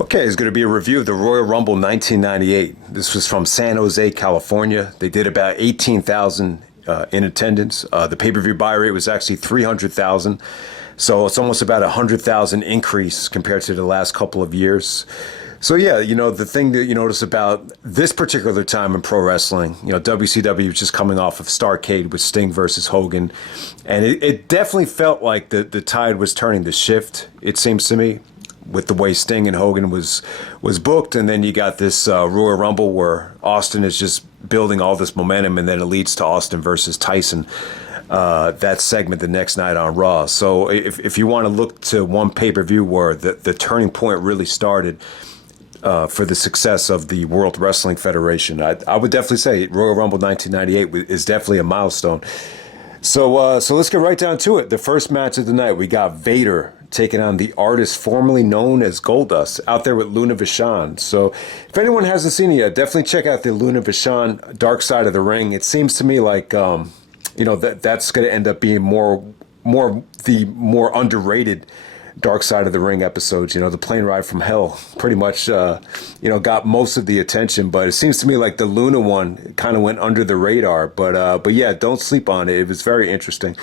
Okay, it's going to be a review of the Royal Rumble 1998. This was from San Jose, California. They did about 18,000 in attendance. The pay-per-view buy rate was actually 300,000. So it's almost about a 100,000 increase compared to the last couple of years. So yeah, the thing that you notice about this particular time in pro wrestling, WCW was just coming off of Starrcade with Sting versus Hogan. And it definitely felt like the tide was turning to shift, it seems to me, with the way Sting and Hogan was booked. And then you got this Royal Rumble where Austin is just building all this momentum, and then it leads to Austin versus Tyson, that segment the next night on Raw. So if you want to look to one pay-per-view where the turning point really started for the success of the World Wrestling Federation, I would definitely say Royal Rumble 1998 is definitely a milestone. So let's get right down to it. The first match of the night, we got Vader taking on the artist formerly known as Goldust, out there with Luna Vachon. So if anyone hasn't seen it yet, definitely check out the Luna Vachon Dark Side of the Ring. It seems to me like that's going to end up being more underrated Dark Side of the Ring episodes. The plane ride from hell pretty much got most of the attention, but it seems to me like the Luna one kind of went under the radar. But yeah, don't sleep on it. It was very interesting.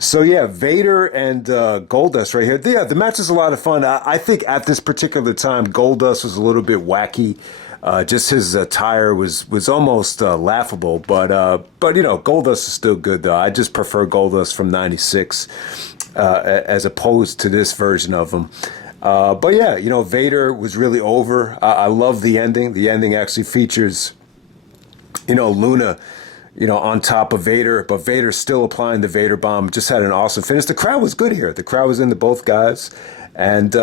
So yeah, Vader and Goldust right here. Yeah, the match is a lot of fun. I think at this particular time, Goldust was a little bit wacky. Just his attire was almost laughable. But Goldust is still good though. I just prefer Goldust from '96 as opposed to this version of him. But yeah, Vader was really over. I love the ending. The ending actually features, Luna, on top of Vader, but Vader still applying the Vader bomb. Just had an awesome finish. The crowd was good here. The crowd was into both guys. And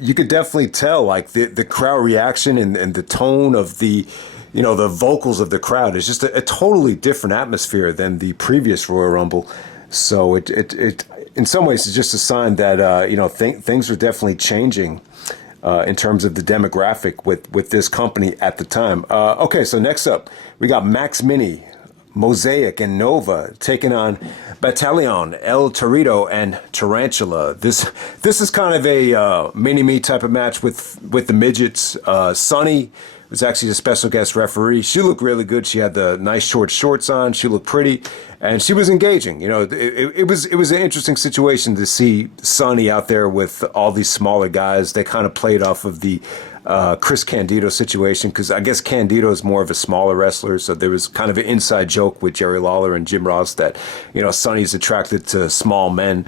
you could definitely tell, like, the crowd reaction and the tone of the vocals of the crowd is just a totally different atmosphere than the previous Royal Rumble. So it in some ways is just a sign that, things are definitely changing in terms of the demographic with this company at the time. Okay, so next up, we got Max Mini, Mosaic, and Nova taking on Battalion, El Torito, and Tarantula. This is kind of a mini-me type of match with the midgets. Sunny was actually the special guest referee. She looked really good. She had the nice short shorts on. She looked pretty, and she was engaging. It was an interesting situation to see Sunny out there with all these smaller guys. They kind of played off of the Chris Candido situation, because I guess Candido is more of a smaller wrestler, so there was kind of an inside joke with Jerry Lawler and Jim Ross that Sonny's attracted to small men.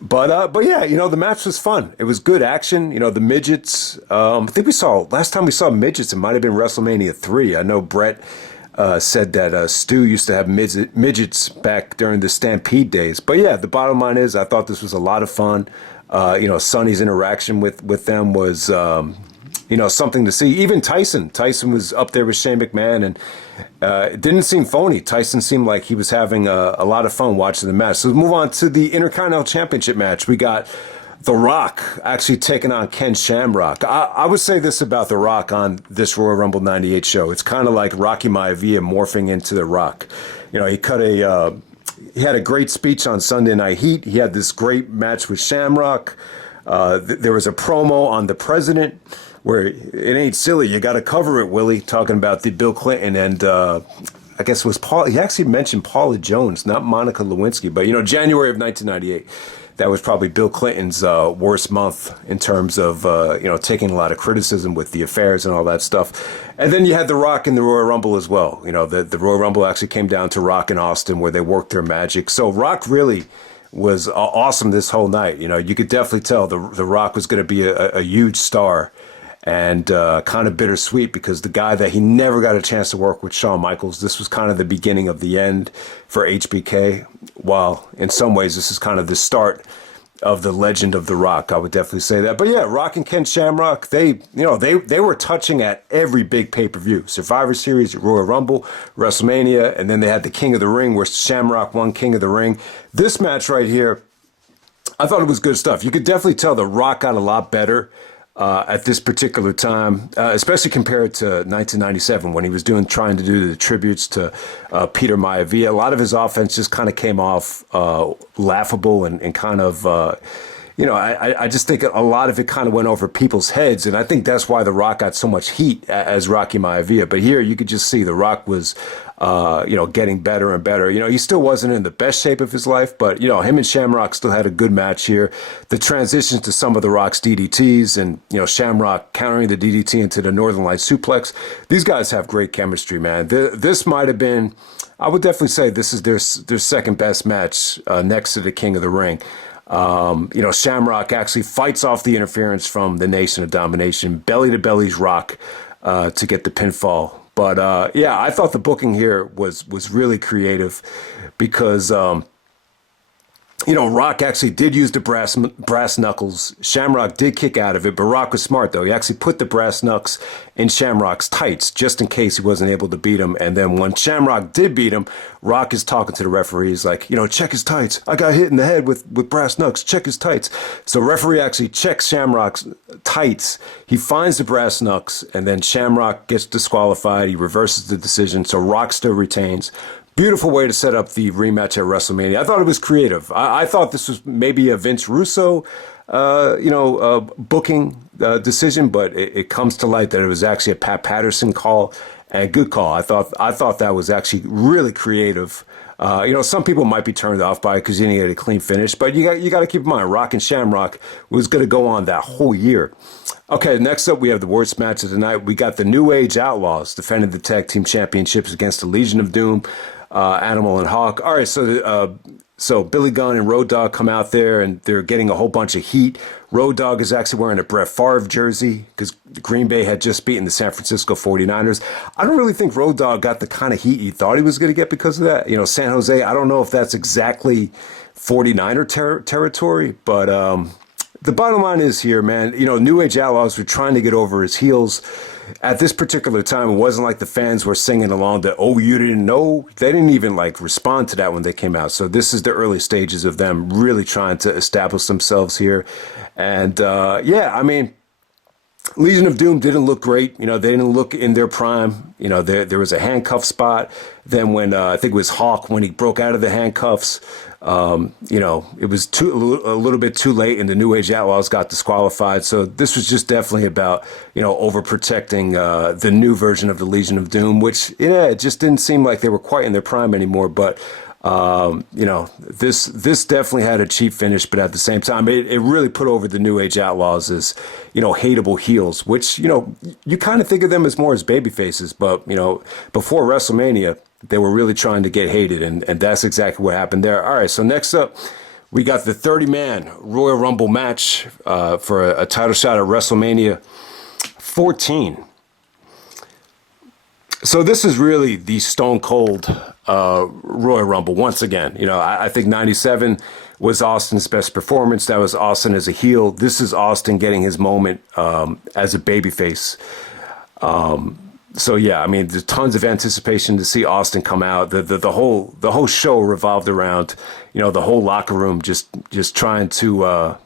But yeah, the match was fun. It was good action. The midgets. I think last time we saw midgets, it might have been WrestleMania 3. I know Brett said that Stu used to have midgets back during the Stampede days. But yeah, the bottom line is I thought this was a lot of fun. Sonny's interaction with them was something to see. Even Tyson was up there with Shane McMahon, and it didn't seem phony. Tyson seemed like he was having a lot of fun watching the match. So let's move on to the Intercontinental Championship match. We got The Rock actually taking on Ken Shamrock. I would say this about The Rock on this Royal Rumble 98 show. It's kind of like Rocky Maivia morphing into The Rock. He had a great speech on Sunday Night Heat. He had this great match with Shamrock. There was a promo on the president where it ain't silly, you got to cover it, Willie, talking about the Bill Clinton and I guess it was Paul. He actually mentioned Paula Jones, not Monica Lewinsky, but January of 1998. That was probably Bill Clinton's worst month in terms of taking a lot of criticism with the affairs and all that stuff. And then you had The Rock in the Royal Rumble as well. The Royal Rumble actually came down to Rock and Austin, where they worked their magic. So Rock really was awesome this whole night. You could definitely tell the Rock was going to be a huge star. And kind of bittersweet, because the guy that he never got a chance to work with, Shawn Michaels, this was kind of the beginning of the end for HBK. While in some ways this is kind of the start of the legend of The Rock, I would definitely say that. But yeah, Rock and Ken Shamrock, they were touching at every big pay-per-view. Survivor Series, Royal Rumble, WrestleMania, and then they had the King of the Ring, where Shamrock won King of the Ring. This match right here, I thought it was good stuff. You could definitely tell The Rock got a lot better at this particular time, especially compared to 1997 when he was trying to do the tributes to Peter Maivia. A lot of his offense just kind of came off laughable and kind of I just think a lot of it kind of went over people's heads, and I think that's why The Rock got so much heat as Rocky Maivia. But here you could just see The Rock was, getting better and better. He still wasn't in the best shape of his life, but, him and Shamrock still had a good match here. The transition to some of The Rock's DDTs and, Shamrock countering the DDT into the Northern Light suplex. These guys have great chemistry, man. This might have been, I would definitely say this is their second best match next to the King of the Ring. Shamrock actually fights off the interference from the Nation of Domination, belly to belly's Rock to get the pinfall. But I thought the booking here was really creative because Rock actually did use the brass knuckles. Shamrock did kick out of it, but Rock was smart, though. He actually put the brass knucks in Shamrock's tights just in case he wasn't able to beat him. And then when Shamrock did beat him, Rock is talking to the referee. He's like, check his tights. I got hit in the head with brass knucks. Check his tights. So referee actually checks Shamrock's tights. He finds the brass knucks, and then Shamrock gets disqualified. He reverses the decision, so Rock still retains. Beautiful way to set up the rematch at WrestleMania. I thought it was creative. I thought this was maybe a Vince Russo, booking decision, but it comes to light that it was actually a Pat Patterson call, and good call. I thought that was actually really creative. Some people might be turned off by it because you didn't get a clean finish, but you got to keep in mind, Rock and Shamrock was going to go on that whole year. Okay, next up we have the worst match of the night. We got the New Age Outlaws defending the tag team championships against the Legion of Doom. Animal and Hawk. All right, so Billy Gunn and Road Dogg come out there, and they're getting a whole bunch of heat. Road Dogg is actually wearing a Brett Favre jersey because Green Bay had just beaten the San Francisco 49ers. I don't really think Road Dogg got the kind of heat he thought he was going to get because of that. San Jose, I don't know if that's exactly 49er territory, but the bottom line is here, man, New Age Outlaws were trying to get over his heels. At this particular time, it wasn't like the fans were singing along that, oh, you didn't know? They didn't even respond to that when they came out. So this is the early stages of them really trying to establish themselves here. And Legion of Doom didn't look great. They didn't look in their prime. There was a handcuff spot. Then when I think it was Hawk, when he broke out of the handcuffs, it was a little bit too late, and the New Age Outlaws got disqualified. So this was just definitely about, overprotecting the new version of the Legion of Doom, which, it just didn't seem like they were quite in their prime anymore. But, this definitely had a cheap finish, but at the same time, it really put over the New Age Outlaws as, hateable heels, which, you kind of think of them as more as baby faces. But, before WrestleMania, they were really trying to get hated, and that's exactly what happened there. All right, so next up, we got the 30-man Royal Rumble match for a title shot at WrestleMania 14. So this is really the Stone Cold Royal Rumble once again. I think 97 was Austin's best performance. That was Austin as a heel. This is Austin getting his moment as a babyface. So yeah, there's tons of anticipation to see Austin come out. The whole show revolved around, the whole locker room just trying to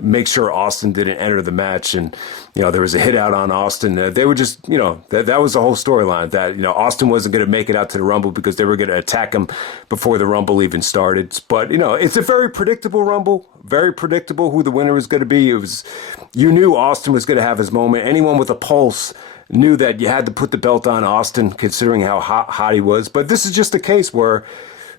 make sure Austin didn't enter the match, and there was a hit out on Austin. They were just that was the whole storyline, that Austin wasn't going to make it out to the Rumble because they were going to attack him before the Rumble even started. But it's a very predictable Rumble, very predictable who the winner was going to be. You knew Austin was going to have his moment. Anyone with a pulse knew that you had to put the belt on Austin, considering how hot he was. But this is just a case where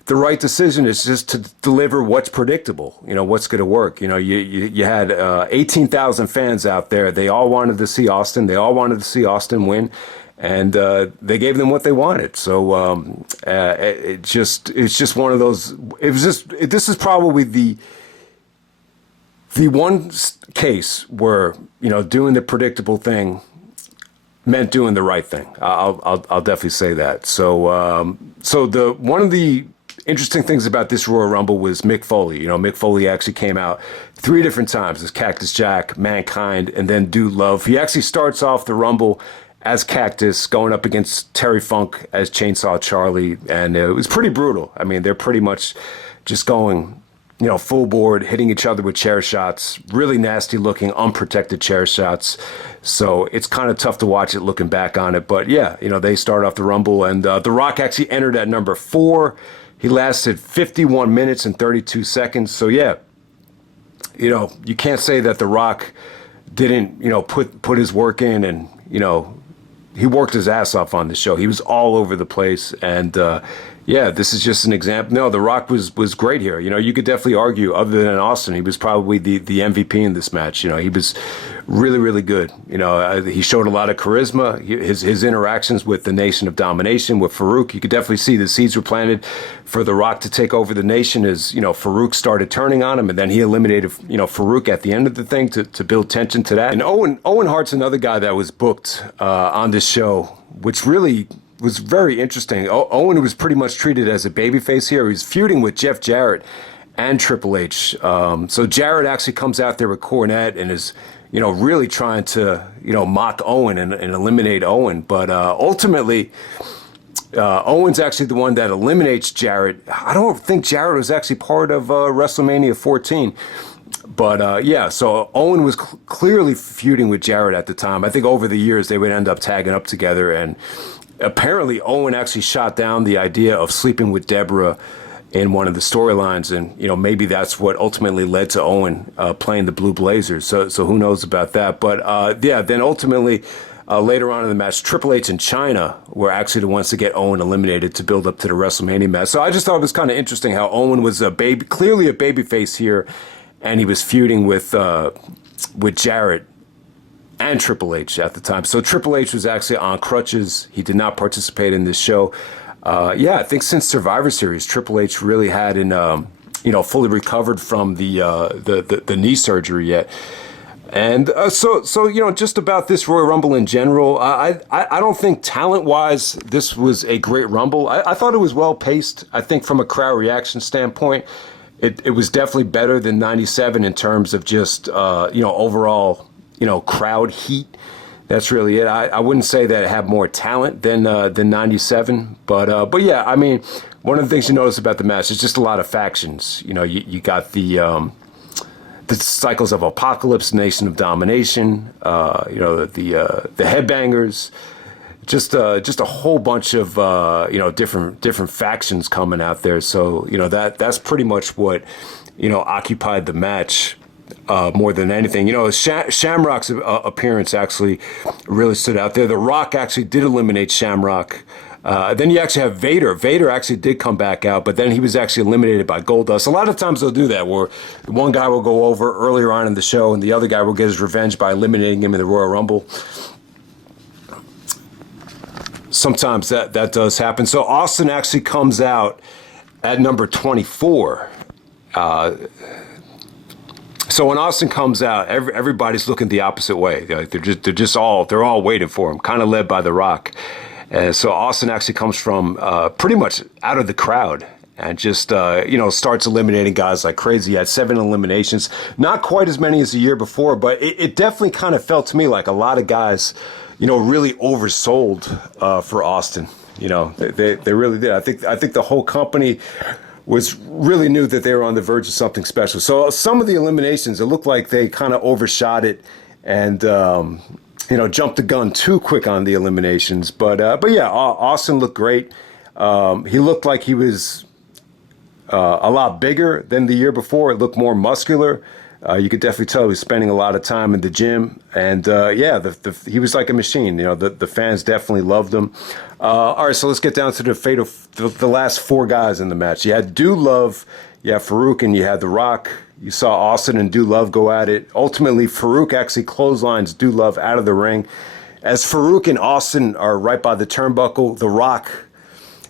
the right decision is just to deliver what's predictable, what's going to work. You had 18,000 fans out there. They all wanted to see Austin. They all wanted to see Austin win, and they gave them what they wanted. So it's just one of those. This is probably the one case where doing the predictable thing meant doing the right thing. I'll definitely say that. So the one of the interesting things about this Royal Rumble was Mick Foley. Mick Foley actually came out 3 different times as Cactus Jack, Mankind, and then Dude Love. He actually starts off the Rumble as Cactus, going up against Terry Funk as Chainsaw Charlie, and it was pretty brutal. They're pretty much just going full board, hitting each other with chair shots, really nasty looking, unprotected chair shots. So it's kind of tough to watch it looking back on it. But yeah, they start off the Rumble, and The Rock actually entered at number 4. He lasted 51 minutes and 32 seconds. So yeah, you know, you can't say that The Rock didn't, you know, put his work in, and, you know, he worked his ass off on the show. He was all over the place, and yeah, this is just an example. No, The Rock was great here. You know, you could definitely argue, other than Austin, he was probably the MVP in this match. You know, he was really, really good. You know, he showed a lot of charisma. His interactions with the Nation of Domination, with Farouk, you could definitely see the seeds were planted for The Rock to take over the nation as, you know, Farouk started turning on him, and then he eliminated, you know, Farouk at the end of the thing to build tension to that. And Owen Hart's another guy that was booked on this show, which really was very interesting. Owen was pretty much treated as a babyface here. He was feuding with Jeff Jarrett and Triple H. So Jarrett actually comes out there with Cornette and is, you know, really trying to, you know, mock Owen and eliminate Owen. But ultimately, Owen's actually the one that eliminates Jarrett. I don't think Jarrett was actually part of WrestleMania 14. But yeah, so Owen was clearly feuding with Jarrett at the time. I think over the years they would end up tagging up together, and apparently Owen actually shot down the idea of sleeping with Deborah in one of the storylines, and, you know, maybe that's what ultimately led to Owen playing the Blue Blazers. So who knows about that? But yeah, then ultimately later on in the match, Triple H and Chyna were actually the ones to get Owen eliminated to build up to the WrestleMania match. So I just thought it was kind of interesting how Owen was clearly a babyface here, and he was feuding with Jarrett and Triple H at the time. So Triple H was actually on crutches. He did not participate in this show. Yeah, I think since Survivor Series, Triple H really hadn't, you know, fully recovered from the knee surgery yet. And so you know, just about this Royal Rumble in general, I don't think talent-wise this was a great Rumble. I thought it was well-paced. I think from a crowd reaction standpoint, it was definitely better than 97 in terms of just, you know, overall, you know, crowd heat. That's really it. I wouldn't say that it had more talent than 97, but yeah, I mean, one of the things you notice about the match is just a lot of factions. You know, you got the Cycles of Apocalypse, Nation of Domination, you know, the Headbangers, just a whole bunch of you know, different factions coming out there. So, you know, that's pretty much what, you know, occupied the match. More than anything, you know, Shamrock's appearance actually really stood out there. The Rock actually did eliminate Shamrock. Then you actually have Vader. Vader actually did come back out, but then he was actually eliminated by Goldust. A lot of times they'll do that, where one guy will go over earlier on in the show, and the other guy will get his revenge by eliminating him in the Royal Rumble. Sometimes that does happen. So Austin actually comes out at number 24. So when Austin comes out, everybody's looking the opposite way. They're all waiting for him, kind of led by The Rock. So Austin actually comes from pretty much out of the crowd and just you know, starts eliminating guys like crazy. He had 7 eliminations, not quite as many as the year before, but it definitely kind of felt to me like a lot of guys, you know, really oversold for Austin. You know, they really did. I think the whole company was really knew that they were on the verge of something special. So some of the eliminations, it looked like they kind of overshot it and, you know, jumped the gun too quick on the eliminations. But yeah, Austin looked great. He looked like he was a lot bigger than the year before. It looked more muscular. You could definitely tell he was spending a lot of time in the gym. And yeah, he was like a machine. You know, the fans definitely loved him. All right, so let's get down to the last 4 guys in the match. You had Dude Love, you had Farouk, and you had The Rock. You saw Austin and Dude Love go at it. Ultimately, Farouk actually clotheslines Dude Love out of the ring. As Farouk and Austin are right by the turnbuckle, The Rock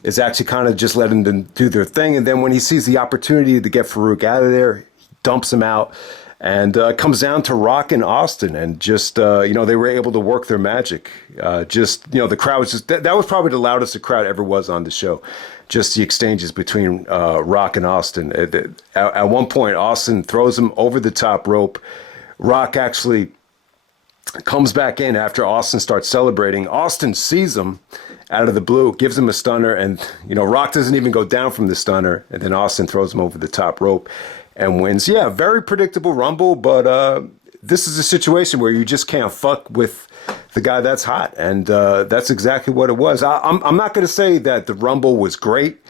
is actually kind of just letting them do their thing. And then when he sees the opportunity to get Farouk out of there, he dumps him out. And it comes down to Rock and Austin, and just, you know, they were able to work their magic. Just, you know, the crowd was just, that was probably the loudest the crowd ever was on the show. Just the exchanges between Rock and Austin. At one point, Austin throws him over the top rope. Rock actually comes back in after Austin starts celebrating. Austin sees him out of the blue, gives him a stunner, and, you know, Rock doesn't even go down from the stunner, and then Austin throws him over the top rope and wins. Yeah, very predictable Rumble, but this is a situation where you just can't fuck with the guy that's hot, and that's exactly what it was. I'm not going to say that the Rumble was great.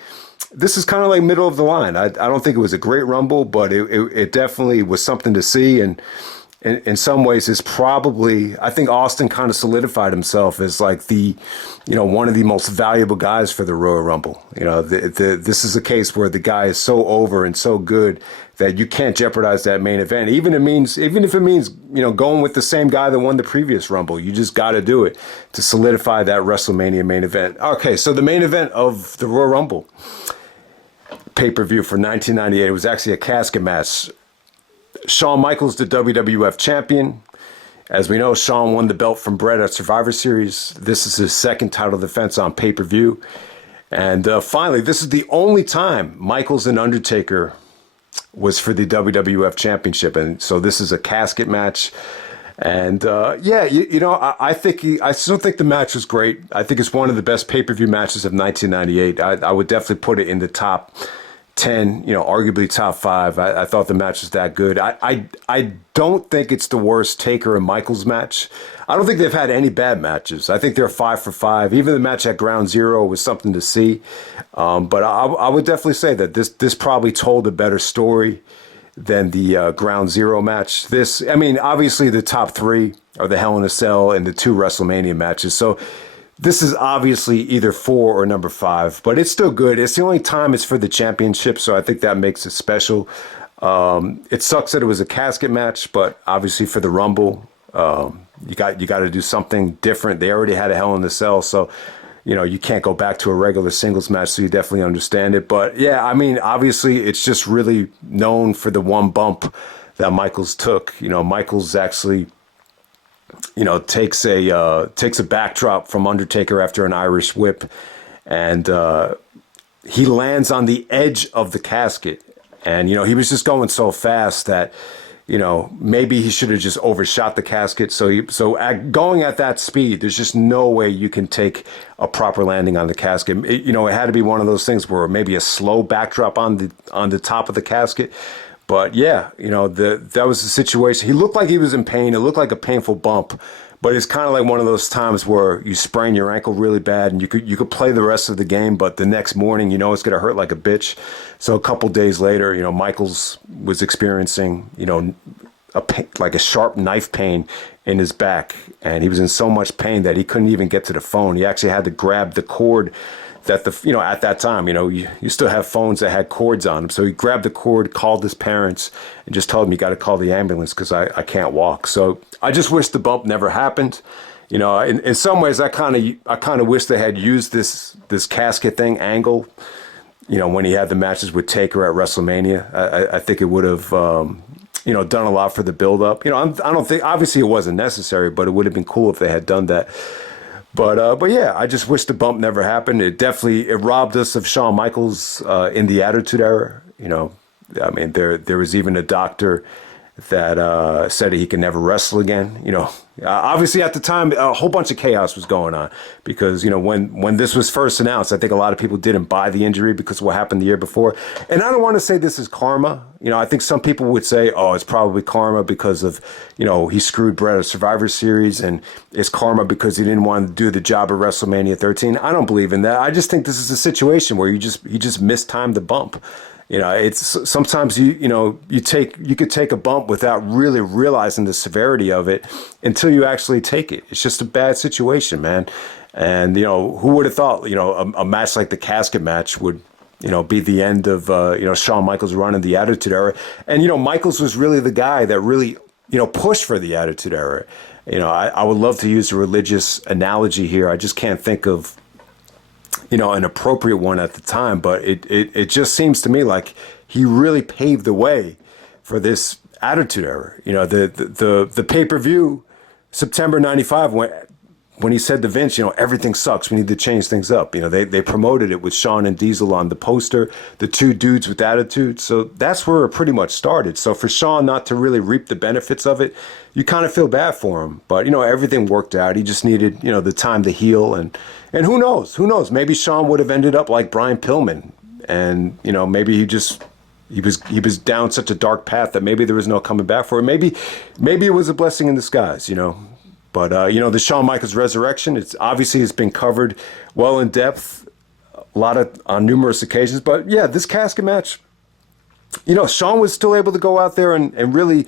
this is kind of like middle of the line. I don't think it was a great Rumble, but it definitely was something to see. And in some ways, it's probably, I think Austin kind of solidified himself as like the, one of the most valuable guys for the Royal Rumble. This is a case where the guy is so over and so good that you can't jeopardize that main event. Even if it means, going with the same guy that won the previous Rumble, you just got to do it to solidify that WrestleMania main event. Okay, so the main event of the Royal Rumble pay-per-view for 1998 was actually a casket match. Shawn Michaels, the WWF champion. As we know, Shawn won the belt from Bret at Survivor Series. This is his second title defense on pay-per-view. And finally, this is the only time Michaels and Undertaker was for the WWF championship. And so this is a casket match. And I still think the match was great. I think it's one of the best pay-per-view matches of 1998. I would definitely put it in the top 10, arguably top 5. I thought the match was that good. I don't think it's the worst Taker and Michaels match. I don't think they've had any bad matches. I think they're 5 for 5. Even the match at Ground Zero was something to see. But I would definitely say that this probably told a better story than the Ground Zero match. Obviously the top 3 are the Hell in a Cell and the 2 WrestleMania matches. So this is obviously either 4 or number 5, but it's still good. It's the only time it's for the championship, so I think that makes it special. It sucks that it was a casket match, but obviously for the Rumble, you got to do something different. They already had a Hell in a Cell, so you can't go back to a regular singles match, so you definitely understand it. But yeah, obviously it's just really known for the one bump that Michaels took. Michaels actually takes a backdrop from Undertaker after an Irish whip, and he lands on the edge of the casket. And, he was just going so fast that, maybe he should have just overshot the casket. Going at that speed, there's just no way you can take a proper landing on the casket. It had to be one of those things where maybe a slow backdrop on the top of the casket. But yeah, that was the situation. He looked like he was in pain. It looked like a painful bump, but it's kind of like one of those times where you sprain your ankle really bad and you could play the rest of the game, but the next morning, it's going to hurt like a bitch. So a couple days later, Michaels was experiencing, a sharp knife pain in his back, and he was in so much pain that he couldn't even get to the phone. He actually had to grab the cord that at that time, you still have phones that had cords on them. So he grabbed the cord, called his parents, and just told them, you got to call the ambulance because I can't walk. So I just wish the bump never happened. In some ways, I kind of wish they had used this casket thing angle, when he had the matches with Taker at WrestleMania. I think it would have, done a lot for the build-up. I don't think, obviously it wasn't necessary, but it would have been cool if they had done that. But yeah, I just wish the bump never happened. It robbed us of Shawn Michaels in the Attitude Era. There was even a doctor that said he can never wrestle again. Obviously at the time, a whole bunch of chaos was going on because, when this was first announced, I think a lot of people didn't buy the injury because of what happened the year before. And I don't want to say this is karma. I think some people would say, oh, it's probably karma because of, he screwed Bret at Survivor Series, and it's karma because he didn't want to do the job at WrestleMania 13. I don't believe in that. I just think this is a situation where he just mistimed the bump. It's sometimes you could take a bump without really realizing the severity of it until you actually take it. It's just a bad situation, man. And who would have thought a match like the casket match would be the end of Shawn Michaels' run in the Attitude Era. And Michaels was really the guy that really pushed for the Attitude Era. I would love to use a religious analogy here. I just can't think of an appropriate one at the time, but it just seems to me like he really paved the way for this Attitude Era. The pay-per-view, September 95, when he said to Vince, everything sucks, we need to change things up. They promoted it with Shawn and Diesel on the poster, the 2 dudes with attitude. So that's where it pretty much started. So for Shawn not to really reap the benefits of it, you kind of feel bad for him. But, everything worked out. He just needed, the time to heal. And who knows? Maybe Shawn would have ended up like Brian Pillman. And, maybe he was down such a dark path that maybe there was no coming back for him. Maybe it was a blessing in disguise, But, the Shawn Michaels resurrection, it's been covered well in depth on numerous occasions. But yeah, this casket match, Shawn was still able to go out there and really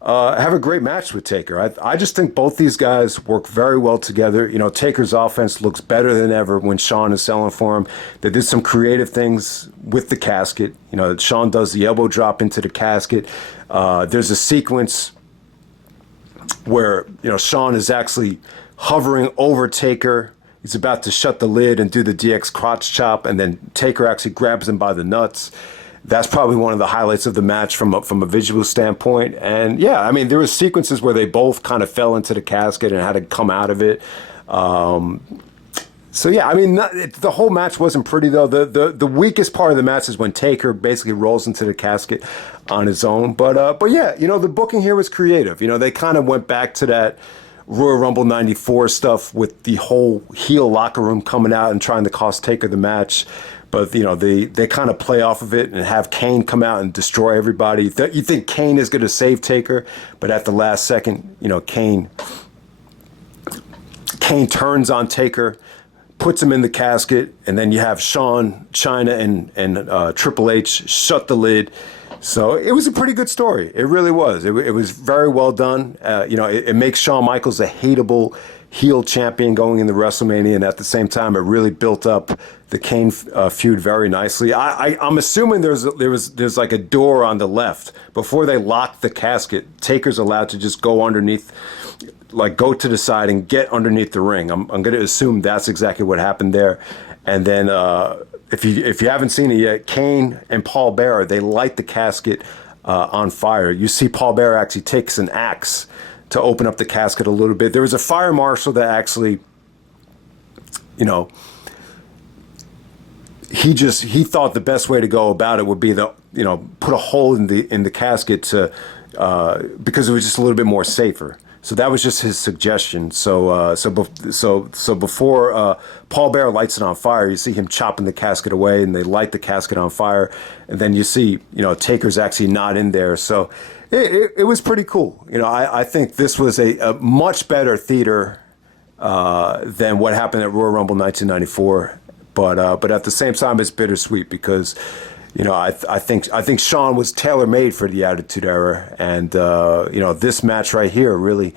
have a great match with Taker. I just think both these guys work very well together. Taker's offense looks better than ever when Shawn is selling for him. They did some creative things with the casket. Shawn does the elbow drop into the casket. There's a sequence where, Shawn is actually hovering over Taker. He's about to shut the lid and do the DX crotch chop, and then Taker actually grabs him by the nuts. That's probably one of the highlights of the match from a visual standpoint. And yeah, I mean, there were sequences where they both kind of fell into the casket and had to come out of it. So yeah, I mean, the whole match wasn't pretty though. The weakest part of the match is when Taker basically rolls into the casket on his own. But yeah, the booking here was creative. They kind of went back to that Royal Rumble 94 stuff with the whole heel locker room coming out and trying to cost Taker the match. But, they kind of play off of it and have Kane come out and destroy everybody. You think Kane is going to save Taker, but at the last second, Kane turns on Taker, puts him in the casket, and then you have Shawn, Chyna, and Triple H shut the lid. So it was a pretty good story. It really was. It was very well done. It makes Shawn Michaels a hateable heel champion going into WrestleMania, and at the same time, it really built up the Kane feud very nicely. I'm assuming there's like a door on the left before they lock the casket. Taker's allowed to just go underneath, like go to the side and get underneath the ring. I'm going to assume that's exactly what happened there. And then if you haven't seen it yet, Kane and Paul Bearer, they light the casket on fire. You see Paul Bearer actually takes an axe to open up the casket a little bit. There was a fire marshal that actually, he thought the best way to go about it would be to, put a hole in the casket to because it was just a little bit more safer. So that was just his suggestion. So before Paul Bearer lights it on fire, you see him chopping the casket away, and they light the casket on fire, and then you see Taker's actually not in there. So it was pretty cool. I think this was a much better theater than what happened at Royal Rumble 1994. But at the same time, it's bittersweet because, I think Shawn was tailor-made for the Attitude Era, and this match right here really,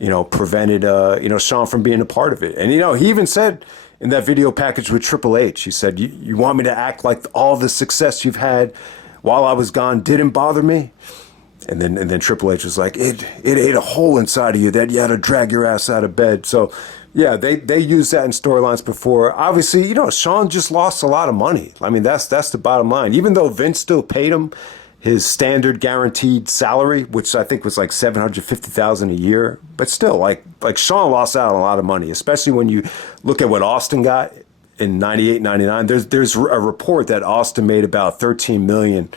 prevented Shawn from being a part of it. And he even said in that video package with Triple H, he said, "You want me to act like all the success you've had while I was gone didn't bother me?" And then Triple H was like, it ate a hole inside of you that you had to drag your ass out of bed. So, yeah, they used that in storylines before. Obviously, Shawn just lost a lot of money. I mean, that's the bottom line. Even though Vince still paid him his standard guaranteed salary, which I think was like $750,000 a year, but still, like Shawn lost out on a lot of money, especially when you look at what Austin got in 98, 99. There's a report that Austin made about $13 million.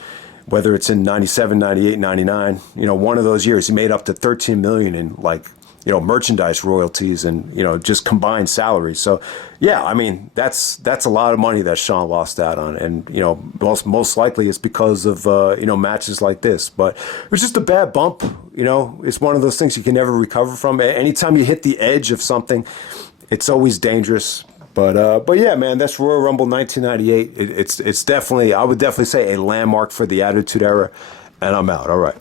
Whether it's in 97, 98, 99, one of those years, he made up to $13 million in merchandise royalties and, just combined salaries. So, yeah, I mean, that's a lot of money that Shawn lost out on. And, most likely it's because of, matches like this. But it was just a bad bump. It's one of those things you can never recover from. Anytime you hit the edge of something, it's always dangerous. But yeah, man, that's Royal Rumble 1998. It's definitely, I would definitely say, a landmark for the Attitude Era, and I'm out. All right.